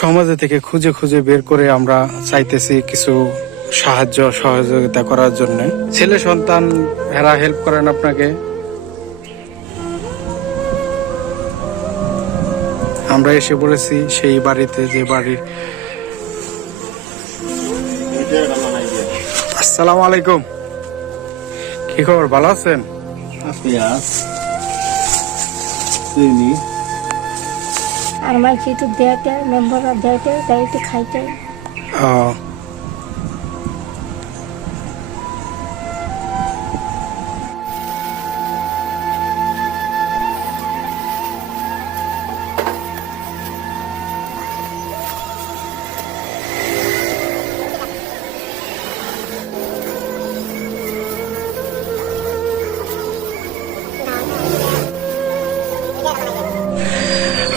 সমাজে থেকে খুঁজে খুঁজে বের করে আমরা চাইতেছি কিছু সাহায্য, সহযোগিতা করার জন্য। ছেলে সন্তান, এরা হেল্প করেন আপনাকে। আমরা এসে বলেছি, সেই বাড়িতে যে বাড়ির আসসালামু আলাইকুম। কি খবর, ভালো আছেন? আর আমার তো দেয়তে মেম্বাররা দেয়াতে তাই খাইতে। ও,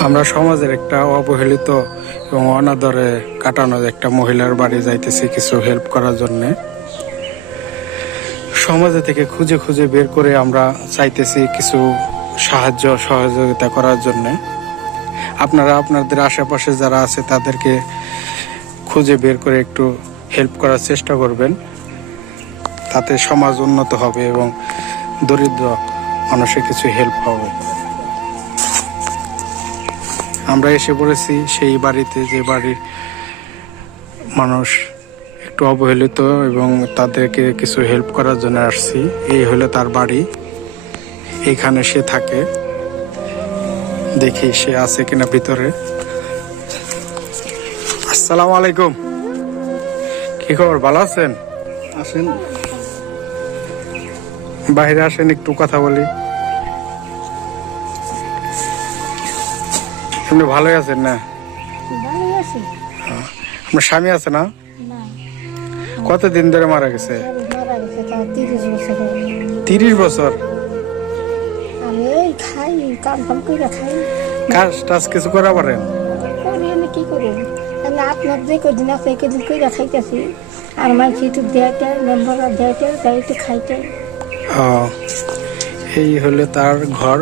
আমরা সমাজের একটা অবহেলিত এবং অনাদরে কাটানো একটা মহিলার বাড়ি যাইতেছি কিছু হেল্প করার জন্যে। সমাজে থেকে খুঁজে খুঁজে বের করে আমরা চাইতেছি কিছু সাহায্য, সহযোগিতা করার জন্যে। আপনারা আপনাদের আশেপাশে যারা আছে তাদেরকে খুঁজে বের করে একটু হেল্প করার চেষ্টা করবেন। তাতে সমাজ উন্নত হবে এবং দরিদ্র মানুষের কিছু হেল্প হবে আমরা এসে পড়েছি সেই বাড়িতে যে বাড়ির মানুষ একটু অবহেলিত এবং তাদেরকে কিছু হেল্প করার জন্য আসছি। এই হলো তার বাড়ি। এখানে সে থাকে। দেখি সে আছে কিনা ভিতরে। আসসালামু আলাইকুম। কি খবর? ভালো আছেন? আসেন। বাইরে আসেন একটু কথা বলি। আপনি ভালোই আছেন না? আছে। আপনার স্বামী আছে না? কতদিন ধরে মারা গেছে? তিরিশ বছর হয়ে। কাজ টাজ কিছু করা পারেন? কি করি? আমি আপনার যে কদিন আছে কদিন খাইতেছি। আর তাই খাইতে। এই হলো তার ঘর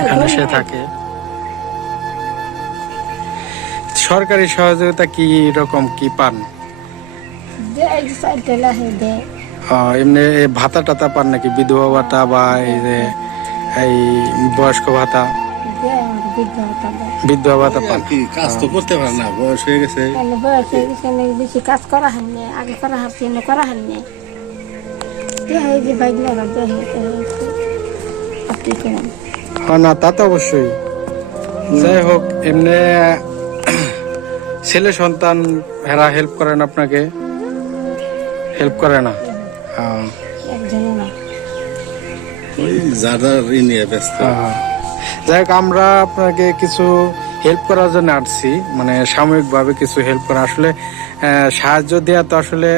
এখানে সে থাকে। সরকারি সহযোগিতা কি রকম কি পান? এমনি ভাতা টাতা পান নাকি? বিধবা ভাতা বা এই যে এই বয়স্ক ভাতা? বিধবা ভাতা পান। কি কাজ তো করতে পারে না বয়স হয়ে গেছে। বয়স হয়ে গেছে বেশি কাজ করা হয়নি আগে করা হচ্ছে না। করা হয়নি হ্যাঁ না তা তো অবশ্যই। যাই হোক এমনি ছেলে সন্তান এরা হেল্প করেন আপনাকে? হেল্প করে না? হ্যাঁ, ব্যস্ত। হ্যাঁ। যাই হোক আমরা আপনাকে কিছু হেল্প করার জন্য আসছি মানে সাময়িকভাবে কিছু হেল্প করা। আসলে সাহায্য দেওয়া তো আসলে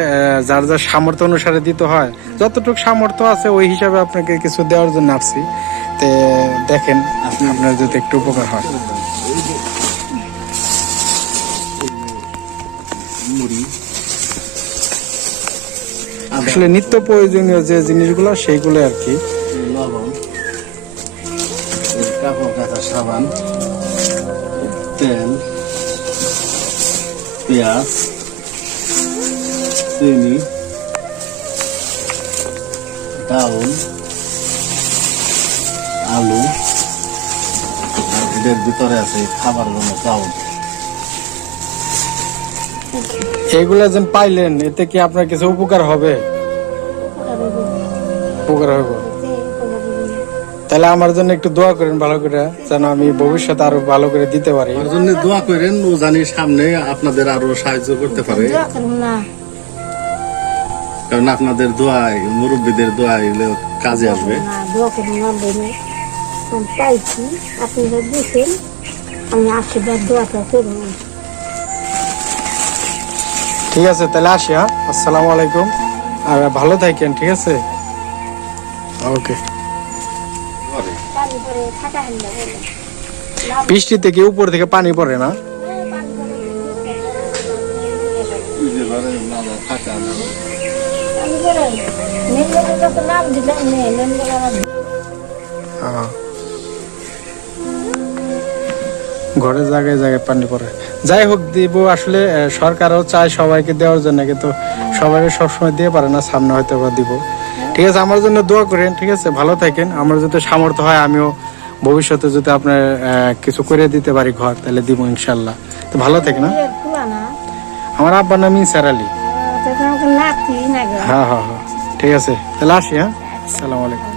যার যার সামর্থ্য অনুসারে দিতে হয়। যতটুকু সামর্থ্য আছে ওই হিসাবে আপনাকে কিছু দেওয়ার জন্য আসছি। তে দেখেন আপনার যদি একটু উপকার হয়। আসলে নিত্য প্রয়োজনীয় যে জিনিসগুলো, সেইগুলো আর কি। কাপড় সাবান, তেল, পেঁয়াজ, চিনি, ডাউল, আলু, এদের ভিতরে আছে খাবার জন্য চাউল। এইগুলা যেন পাইলেন এতে কি আপনার কিছু উপকার হবে? উপকার হবে তাহলে আমার জন্য একটু দোয়া করেন ভালো করে যেন আমি ভবিষ্যতে আরও ভালো করে দিতে পারি। ওর জন্য দোয়া করেন ও জানি সামনে আপনাদের আরও সাহায্য করতে পারে। না। কারণ আপনাদের দোয়ায় মুরব্বীদের দোয়ায় এগুলো কাজে আসবে। দোয়া করুন না বলে পাইছি আমি আশীর্বাদ দোয়াটা করুন। ঠিক আছে, তাহলে আসি হ্যাঁ? আসসালামু আলাইকুম। আর ভালো থাকেন, ঠিক আছে? ওকে। বৃষ্টি থেকে উপর থেকে পানি পড়ে না? হ্যাঁ। ঘরে জায়গায় জায়গায় পানি পড়ে। যাই হোক দিব আসলে সরকারও চায় সবাইকে দেওয়ার জন্য কিন্তু সবাইকে সবসময় দিয়ে পারে না সামনে হয়তো বা দিব। ঠিক আছে আমার জন্য দোয়া করেন ঠিক আছে? ভালো থাকেন। আমার যদি সামর্থ্য হয় আমিও ভবিষ্যতে যদি আপনার কিছু করে দিতে পারি ঘর তাহলে দিব ইনশাল্লাহ। তো ভালো থাকেন হ্যাঁ? পুরানা আমার আব্বার নাম ইনসার আলী। না হ্যাঁ হ্যাঁ হ্যাঁ। ঠিক আছে তাহলে আসি হ্যাঁ? আসসালামু আলাইকুম।